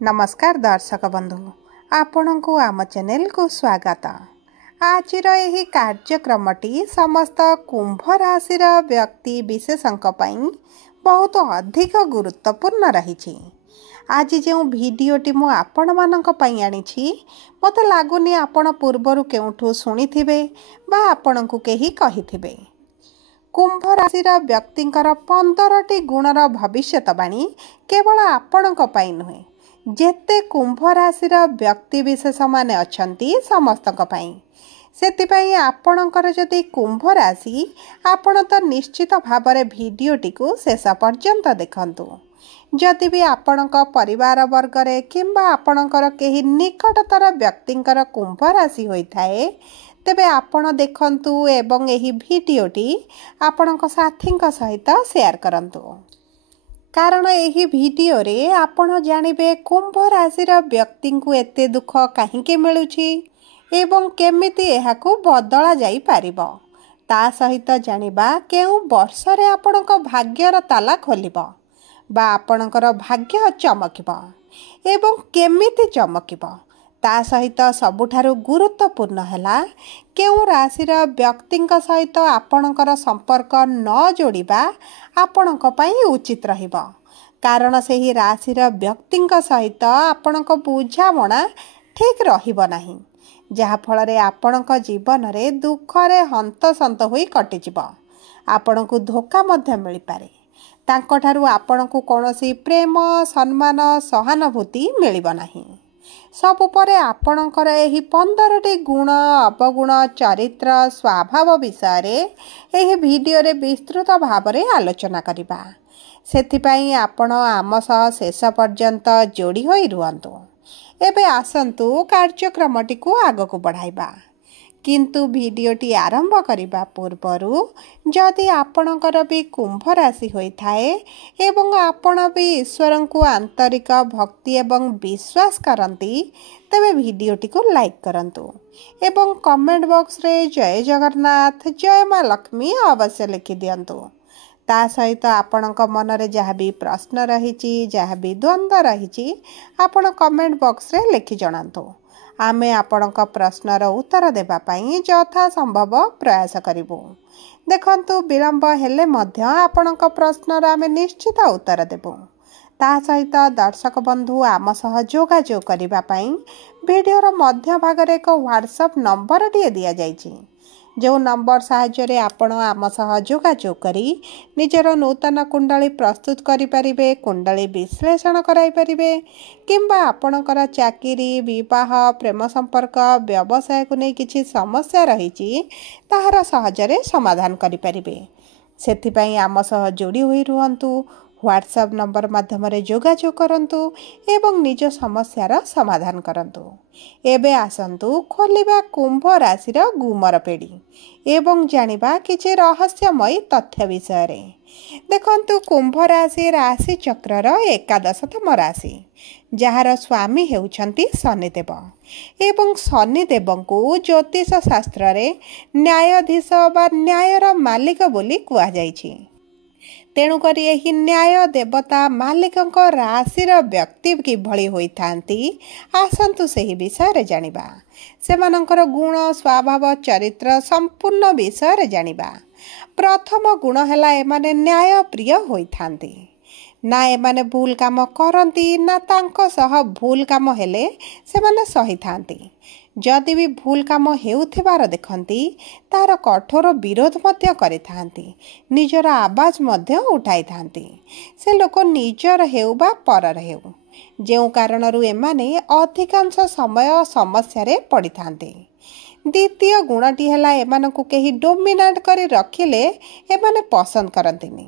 नमस्कार दर्शक बंधु आपण को आम चैनल को स्वागत। आज यही कार्यक्रमटी समस्त कुंभ राशि व्यक्ति विशेषों बहुत अधिक गुरुत्वपूर्ण रही। आज जो भिडटी मु आपण मानक पई आनी मत लगुनि आपण पूर्वर केउठू शुणी बा आपण को केही कहिथिबे। कुंभ राशि व्यक्तिंकर 15टी गुणर भविष्यवाणी केवल आपणक पई नुहे जेते कुंभ राशि व्यक्ति विशेष माने अछंती समस्तक पई। सेतिपई आपणकर जदि कुंभ राशि आपण तो निश्चित भावरे भिडियोटी को शेष पर्यंत देखंतु। जदि भी आपणक परिवार वर्गरे किंबा आपणकर केही निकटतर व्यक्तिंकर कुंभ राशि होइथाए तेबे आपण देखंतु एवं एही भिडियोटी आपणक साथींक सहित शेयर करंतु। कारण यही भिडियो रे आपण जानिबे कुंभ राशि व्यक्ति को एते दुख कहीं मिलुछि एवं केमिति एहाकू बदला जाई पारिबो। ता सहित जानिबा केउ वर्ष रे आपणक भाग्यर ताला खोलिबो बा आपणकर भाग्य चमकिबो एवं केमिति चमकिबो। ता सहित सबुठारु गुरुत्वपूर्ण हैला केउ राशिर व्यक्तिंक सहित आपणकर संपर्क न जोड़िबा आपणक पई उचित रहिबो। कारण सेही राशिर व्यक्तिंक सहित आपणक बुझामणा ठीक रहिबो नाही, जहा फଳରେ आपणक जीवन रे दुख रे हंतसंत होई कटिजिबो। आपणकू धोखा मध्य मिल पारे। तांकठारु आपणकू कोनोसी प्रेम सम्मान सहानुभूति मिलिबो नाही। सब परे आपणकर एही 15टी गुण अपगुण चरित्र स्वभाव विषय रे एही भिडियो रे विस्तृत भाव रे आलोचना करिबा। सेथिपई आपण आम सह शेष पर्यंत जोड़ी होई रुहंतु। एबे आसंतु कार्यक्रमटी को आगकू बढ़ाइबा। किंतु भिडियोटी आरंभ करिबा पूर्वरु जदि आपणकर भी कुंभ राशि होइथाए एवं आपण भी ईश्वर को आंतरिक भक्ति एवं विश्वास करंती तबे भिडियोटी को लाइक करंतु एवं कमेंट बॉक्स रे जय जगन्नाथ जय मां लक्ष्मी अवश्य लिखि दियंतु। ता सहित आपणक मन रे जहाँ भी प्रश्न रही जहाँ भी द्वंद्व रही आपण कमेंट बॉक्स रे लिखि जणांतु। आमे आपणक प्रश्नर उत्तर देबा पई यथा संभव प्रयास करिबु। देखंतु विलंब हेले मध्य आपणक प्रश्नर आमे निश्चित उत्तर देबु। ता सहित दर्शक बंधु आम सह जोगाजोग करिबा पई वीडियोर मध्य भागरे एक व्हाट्सएप नंबर टिए दिया जाइछि। जो नंबर साहाय्य आपण आम सह जोगाजोग करी निजर नूतन कुंडली प्रस्तुत करि परिबे, कुंडली विश्लेषण कराई परिबे किंबा आपणकर चाकरी विवाह प्रेम संपर्क व्यवसाय को नहीं किछि समस्या रही ताहार सहजरे समाधान करि परिबे। सेथिपई आम सह जोड़ी होई रुहंतु। व्हाट्सएप नंबर माध्यम जोगाजोग करंतु एवं निज समस्यार समाधान करंतु। एबे आसंतु खोलिबा कुंभ राशिर गुमर पेड़ी एवं जानिबा किछि रहस्यमयी तथ्य विषय रे। देखंतु कुंभ राशि राशि चक्रर एकादशतम राशि जहार स्वामी हेउछंती शनिदेव एवं शनिदेवंकु ज्योतिष शास्त्र रे न्यायाधीश बा न्यायर मालिक बोली कुआ जाइछि। तेणुकरी यही न्याय देवता मालिकंक राशिर व्यक्ति किभଳି होइथांती आसंतु सही विषय रे जानिबा। सेमानंकर गुण स्वभाव चरित्र संपूर्ण विषय रे जानिबा। प्रथम गुण हैला एमाने न्याय प्रिय होइथांती। ना एमाने भूल काम करंती ना तांको सह भूल काम हेले सेमाने सहिथांती। जदि भी भूल काम हेउथिबार देखंती तार कठोर विरोध मध्य करिथांती। निजर आवाज मध्य उठाई थांती। से लोक निजर हेउ बा परर हेउ जेउ कारणरू एमाने अधिकांश समय समस्या रे पड़ी थांती। द्वितीय गुणटी हैला एमानकु केही डोमिनेट करी रखिले एमाने पसंद करंतिनी।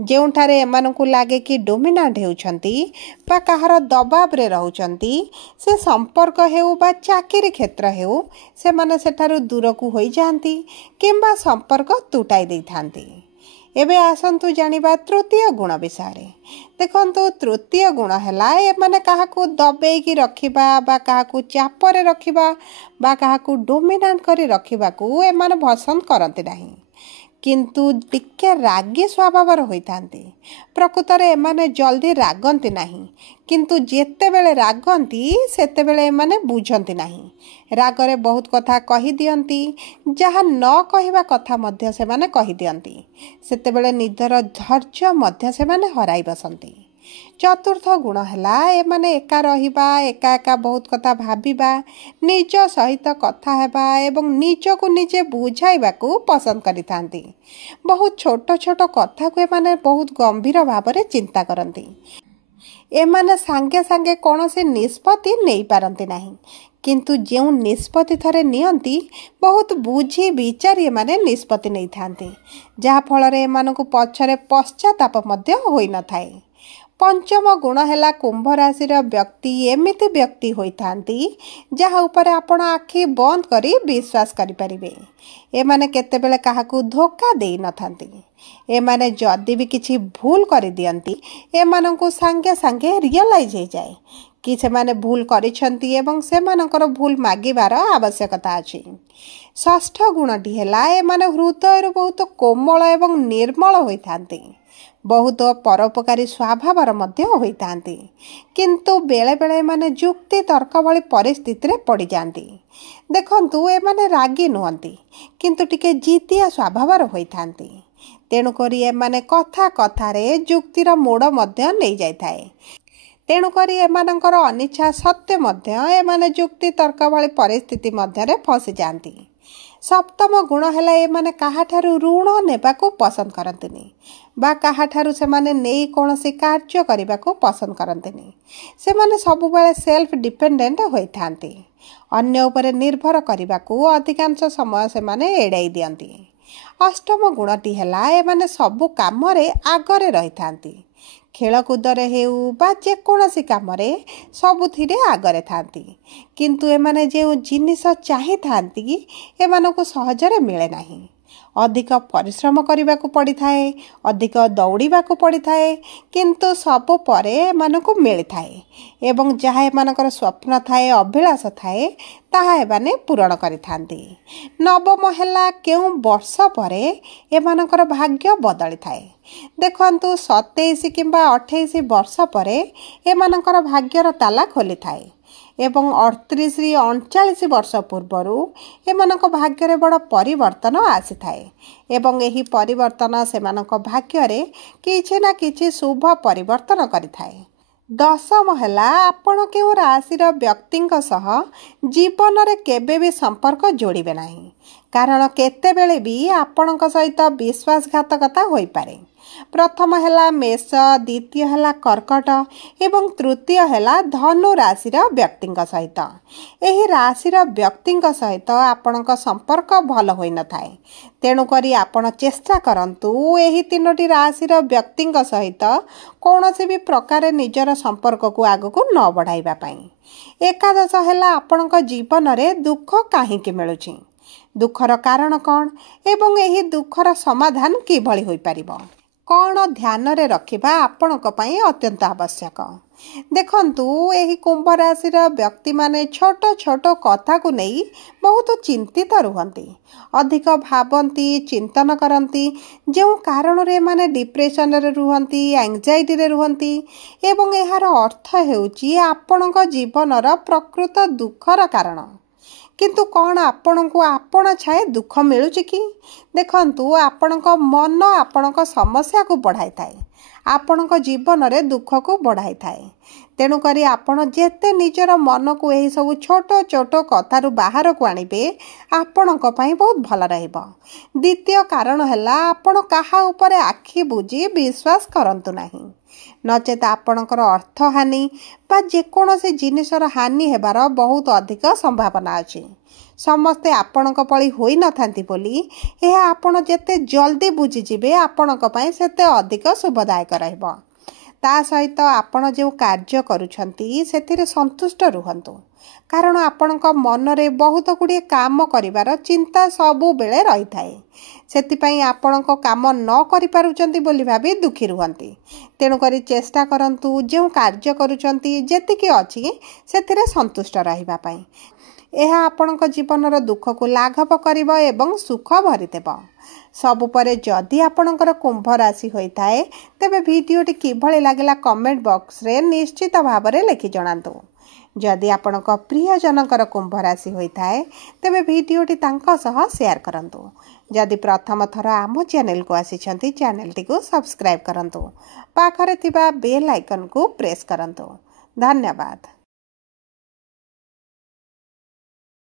जेउठारे एमानकु लागे कि डोमिनेट हेउछंती बा काहार दबाव रे रहउछंती से संपर्क हेउ बा चाकरी क्षेत्र हेउ से माने सेठारु दूर को होई जांती किंबा संपर्क तुटाई देई थांती। एबे आसंतु जानिबा तृतीय गुण विषय रे। देखंतु तृतीय गुण हैला एमाने काहाकू दबेई की रखिबा बा काहाकू चापरे रखिबा बा काहाकू डोमिनेट करी रखिबाकू एमाने पसंद करंती नाही। କିନ୍ତୁ ଟିକେ ରାଗି ସ୍ୱଭାବର ହୋଇଥାନ୍ତି। ପ୍ରକୃତରେ ଏମାନେ ଜଲ୍ଦି ରାଗନ୍ତି ନାହିଁ, କିନ୍ତୁ ଯେତେବେଳେ ରାଗନ୍ତି ସେତେବେଳେ ଏମାନେ ବୁଝନ୍ତି ନାହିଁ। ରାଗରେ ବହୁତ କଥା କହିଦିଅନ୍ତି, ଯାହା ନ କହିବା କଥା ମଧ୍ୟ ସେମାନେ କହିଦିଅନ୍ତି। ସେତେବେଳେ ନିଜର ଧୈର୍ଯ୍ୟ ମଧ୍ୟ ସେମାନେ ହରାଇ ବସନ୍ତି। ଚତୁର୍ଥ ଗୁଣ ହେଲା ଏମାନେ ଏକା ରହିବା, ଏକା ଏକା ବହୁତ କଥା ଭାବିବା, ନିଜ ସହିତ କଥା ହେବା ଏବଂ ନିଜକୁ ନିଜେ ବୁଝାଇବାକୁ ପସନ୍ଦ କରିଥାନ୍ତି। ବହୁତ ଛୋଟ ଛୋଟ କଥାକୁ ଏମାନେ ବହୁତ ଗମ୍ଭୀର ଭାବରେ ଚିନ୍ତା କରନ୍ତି। ଏମାନେ ସାଙ୍ଗେ ସାଙ୍ଗେ କୌଣସି ନିଷ୍ପତ୍ତି ନେଇପାରନ୍ତି ନାହିଁ, କିନ୍ତୁ ଯେଉଁ ନିଷ୍ପତ୍ତି ଥରେ ନିଅନ୍ତି ବହୁତ ବୁଝି ବିଚାରି ଏମାନେ ନିଷ୍ପତ୍ତି ନେଇଥାନ୍ତି, ଯାହାଫଳରେ ଏମାନଙ୍କୁ ପଛରେ ପଶ୍ଚାତାପ ମଧ୍ୟ ହୋଇନଥାଏ। ପଞ୍ଚମ ଗୁଣ ହେଲା କୁମ୍ଭ ରାଶିର ବ୍ୟକ୍ତି ଏମିତି ବ୍ୟକ୍ତି ହୋଇଥାନ୍ତି ଯାହା ଉପରେ ଆପଣ ଆଖି ବନ୍ଦ କରି ବିଶ୍ୱାସ କରିପାରିବେ। ଏମାନେ କେତେବେଳେ କାହାକୁ ଧୋକା ଦେଇନଥାନ୍ତି। ଏମାନେ ଯଦି ବି କିଛି ଭୁଲ କରିଦିଅନ୍ତି ଏମାନଙ୍କୁ ସାଙ୍ଗେ ସାଙ୍ଗେ ରିଅଲାଇଜ୍ ହୋଇଯାଏ କି ସେମାନେ ଭୁଲ କରିଛନ୍ତି ଏବଂ ସେମାନଙ୍କର ଭୁଲ ମାଗିବାର ଆବଶ୍ୟକତା ଅଛି। ଷଷ୍ଠ ଗୁଣଟି ହେଲା ଏମାନେ ହୃଦୟରୁ ବହୁତ କୋମଳ ଏବଂ ନିର୍ମଳ ହୋଇଥାନ୍ତି। ବହୁତ ପରୋପକାରୀ ସ୍ୱଭାବର ମଧ୍ୟ ହୋଇଥାନ୍ତି, କିନ୍ତୁ ବେଳେବେଳେ ଏମାନେ ଯୁକ୍ତି ତର୍କ ଭଳି ପରିସ୍ଥିତିରେ ପଡ଼ିଯାଆନ୍ତି। ଦେଖନ୍ତୁ, ଏମାନେ ରାଗି ନୁହନ୍ତି, କିନ୍ତୁ ଟିକେ ଜିଦିଆ ସ୍ୱଭାବର ହୋଇଥାନ୍ତି। ତେଣୁକରି ଏମାନେ କଥା କଥାରେ ଯୁକ୍ତିର ମୋଡ଼ ମଧ୍ୟ ନେଇଯାଇଥାଏ। ତେଣୁକରି ଏମାନଙ୍କର ଅନିଚ୍ଛା ସତ୍ତ୍ୱେ ମଧ୍ୟ ଏମାନେ ଯୁକ୍ତି ତର୍କ ଭଳି ପରିସ୍ଥିତି ମଧ୍ୟରେ ଫସିଯାଆନ୍ତି। ସପ୍ତମ ଗୁଣ ହେଲା ଏମାନେ କାହାଠାରୁ ଋଣ ନେବାକୁ ପସନ୍ଦ କରନ୍ତିନି ବା କାହାଠାରୁ ସେମାନେ ନେଇ କୌଣସି କାର୍ଯ୍ୟ କରିବାକୁ ପସନ୍ଦ କରନ୍ତିନି। ସେମାନେ ସବୁବେଳେ ସେଲ୍ଫ ଡିପେଣ୍ଡେଣ୍ଟ ହୋଇଥାନ୍ତି। ଅନ୍ୟ ଉପରେ ନିର୍ଭର କରିବାକୁ ଅଧିକାଂଶ ସମୟ ସେମାନେ ଏଡ଼ାଇ ଦିଅନ୍ତି। ଅଷ୍ଟମ ଗୁଣଟି ହେଲା ଏମାନେ ସବୁ କାମରେ ଆଗରେ ରହିଥାନ୍ତି। ଖେଳକୁଦରେ ହେଉ ବା ଯେକୌଣସି କାମରେ ସବୁଥିରେ ଆଗରେ ଥାନ୍ତି, କିନ୍ତୁ ଏମାନେ ଯେଉଁ ଜିନିଷ ଚାହିଁଥାନ୍ତି ଏମାନଙ୍କୁ ସହଜରେ ମିଳେ ନାହିଁ। ଅଧିକ ପରିଶ୍ରମ କରିବାକୁ ପଡ଼ିଥାଏ, ଅଧିକ ଦୌଡ଼ିବାକୁ ପଡ଼ିଥାଏ, କିନ୍ତୁ ସବୁ ପରେ ଏମାନଙ୍କୁ ମିଳିଥାଏ ଏବଂ ଯାହା ଏମାନଙ୍କର ସ୍ୱପ୍ନ ଥାଏ, ଅଭିଳାଷ ଥାଏ, ତାହା ଏମାନେ ପୂରଣ କରିଥାନ୍ତି। ନବମ ହେଲା କେଉଁ ବର୍ଷ ପରେ ଏମାନଙ୍କର ଭାଗ୍ୟ ବଦଳିଥାଏ। ଦେଖନ୍ତୁ, 27 କିମ୍ବା 28 ବର୍ଷ ପରେ ଏମାନଙ୍କର ଭାଗ୍ୟର ତାଲା ଖୋଲିଥାଏ ଏବଂ 38-39 ବର୍ଷ ପୂର୍ବରୁ ଏମାନଙ୍କ ଭାଗ୍ୟରେ ବଡ଼ ପରିବର୍ତ୍ତନ ଆସିଥାଏ ଏବଂ ଏହି ପରିବର୍ତ୍ତନ ସେମାନଙ୍କ ଭାଗ୍ୟରେ କିଛି ନା କିଛି ଶୁଭ ପରିବର୍ତ୍ତନ କରିଥାଏ। ଦଶମ ହେଲା ଆପଣ କେଉଁ ରାଶିର ବ୍ୟକ୍ତିଙ୍କ ସହ ଜୀବନରେ କେବେ ବି ସମ୍ପର୍କ ଯୋଡ଼ିବେ ନାହିଁ, କାରଣ କେତେବେଳେ ବି ଆପଣଙ୍କ ସହିତ ବିଶ୍ୱାସଘାତକତା ହୋଇପାରେ। ପ୍ରଥମ ହେଲା ମେଷ, ଦ୍ୱିତୀୟ ହେଲା କର୍କଟ ଏବଂ ତୃତୀୟ ହେଲା ଧନୁ ରାଶିର ବ୍ୟକ୍ତିଙ୍କ ସହିତ। ଏହି ରାଶିର ବ୍ୟକ୍ତିଙ୍କ ସହିତ ଆପଣଙ୍କ ସମ୍ପର୍କ ଭଲ ହୋଇନଥାଏ। ତେଣୁକରି ଆପଣ ଚେଷ୍ଟା କରନ୍ତୁ ଏହି ତିନୋଟି ରାଶିର ବ୍ୟକ୍ତିଙ୍କ ସହିତ କୌଣସି ବି ପ୍ରକାରେ ନିଜର ସମ୍ପର୍କକୁ ଆଗକୁ ନ ବଢ଼ାଇବା ପାଇଁ। ଏକାଦଶ ହେଲା ଆପଣଙ୍କ ଜୀବନରେ ଦୁଃଖ କାହିଁକି ମିଳୁଛି, ଦୁଃଖର କାରଣ କ'ଣ ଏବଂ ଏହି ଦୁଃଖର ସମାଧାନ କିଭଳି ହୋଇପାରିବ, କ'ଣ ଧ୍ୟାନରେ ରଖିବା ଆପଣଙ୍କ ପାଇଁ ଅତ୍ୟନ୍ତ ଆବଶ୍ୟକ। ଦେଖନ୍ତୁ, ଏହି କୁମ୍ଭ ରାଶିର ବ୍ୟକ୍ତିମାନେ ଛୋଟ ଛୋଟ କଥାକୁ ନେଇ ବହୁତ ଚିନ୍ତିତ ରୁହନ୍ତି, ଅଧିକ ଭାବନ୍ତି, ଚିନ୍ତନ କରନ୍ତି, ଯେଉଁ କାରଣରୁ ଏମାନେ ଡିପ୍ରେସନରେ ରୁହନ୍ତି, ଆଙ୍ଗ୍ଜାଇଟିରେ ରୁହନ୍ତି ଏବଂ ଏହାର ଅର୍ଥ ହେଉଛି ଆପଣଙ୍କ ଜୀବନର ପ୍ରକୃତ ଦୁଃଖର କାରଣ। କିନ୍ତୁ କ'ଣ ଆପଣଙ୍କୁ ଆପଣା ଛାଏଁ ଦୁଃଖ ମିଳୁଛି କି? ଦେଖନ୍ତୁ, ଆପଣଙ୍କ ମନ ଆପଣଙ୍କ ସମସ୍ୟାକୁ ବଢ଼ାଇଥାଏ, ଆପଣଙ୍କ ଜୀବନରେ ଦୁଃଖକୁ ବଢ଼ାଇଥାଏ। ତେଣୁକରି ଆପଣ ଯେତେ ନିଜର ମନକୁ ଏହିସବୁ ଛୋଟ ଛୋଟ କଥାରୁ ବାହାରକୁ ଆଣିବେ ଆପଣଙ୍କ ପାଇଁ ବହୁତ ଭଲ ରହିବ। ଦ୍ୱିତୀୟ କାରଣ ହେଲା ଆପଣ କାହା ଉପରେ ଆଖି ବୁଜି ବିଶ୍ୱାସ କରନ୍ତୁ ନାହିଁ, ନଚେତ୍ ଆପଣଙ୍କର ଅର୍ଥହାନି ବା ଯେକୌଣସି ଜିନିଷର ହାନି ହେବାର ବହୁତ ଅଧିକ ସମ୍ଭାବନା ଅଛି। ସମସ୍ତେ ଆପଣଙ୍କ ଭଳି ହୋଇନଥାନ୍ତି ବୋଲି ଏହା ଆପଣ ଯେତେ ଜଲ୍ଦି ବୁଝିଯିବେ ଆପଣଙ୍କ ପାଇଁ ସେତେ ଅଧିକ ଶୁଭଦାୟକ ରହିବ। ତା ସହିତ ଆପଣ ଯେଉଁ କାର୍ଯ୍ୟ କରୁଛନ୍ତି ସେଥିରେ ସନ୍ତୁଷ୍ଟ ରୁହନ୍ତୁ, କାରଣ ଆପଣଙ୍କ ମନରେ ବହୁତ ଗୁଡ଼ିଏ କାମ କରିବାର ଚିନ୍ତା ସବୁବେଳେ ରହିଥାଏ। ସେଥିପାଇଁ ଆପଣଙ୍କ କାମ ନ କରିପାରୁଛନ୍ତି ବୋଲି ଭାବି ଦୁଃଖୀ ରୁହନ୍ତି। ତେଣୁକରି ଚେଷ୍ଟା କରନ୍ତୁ ଯେଉଁ କାର୍ଯ୍ୟ କରୁଛନ୍ତି ଯେତିକି ଅଛି ସେଥିରେ ସନ୍ତୁଷ୍ଟ ରହିବା ପାଇଁ ଏହା ଆପଣଙ୍କ ଜୀବନର ଦୁଃଖକୁ ଲାଘବ କରିବ ଏବଂ ସୁଖ ଭରିଦେବ। ସବୁପରେ ଯଦି ଆପଣଙ୍କର କୁମ୍ଭ ରାଶି ହୋଇଥାଏ ତେବେ ଭିଡ଼ିଓଟି କିଭଳି ଲାଗିଲା କମେଣ୍ଟ ବକ୍ସରେ ନିଶ୍ଚିତ ଭାବରେ ଲେଖି ଜଣାନ୍ତୁ। ଯଦି ଆପଣଙ୍କ ପ୍ରିୟଜନଙ୍କର କୁମ୍ଭ ରାଶି ହୋଇଥାଏ ତେବେ ଭିଡ଼ିଓଟି ତାଙ୍କ ସହ ସେୟାର କରନ୍ତୁ। ଯଦି ପ୍ରଥମ ଥର ଆମ ଚ୍ୟାନେଲକୁ ଆସିଛନ୍ତି ଚ୍ୟାନେଲଟିକୁ ସବସ୍କ୍ରାଇବ୍ କରନ୍ତୁ। ପାଖରେ ଥିବା ବେଲ୍ ଆଇକନକୁ ପ୍ରେସ୍ କରନ୍ତୁ। ଧନ୍ୟବାଦ।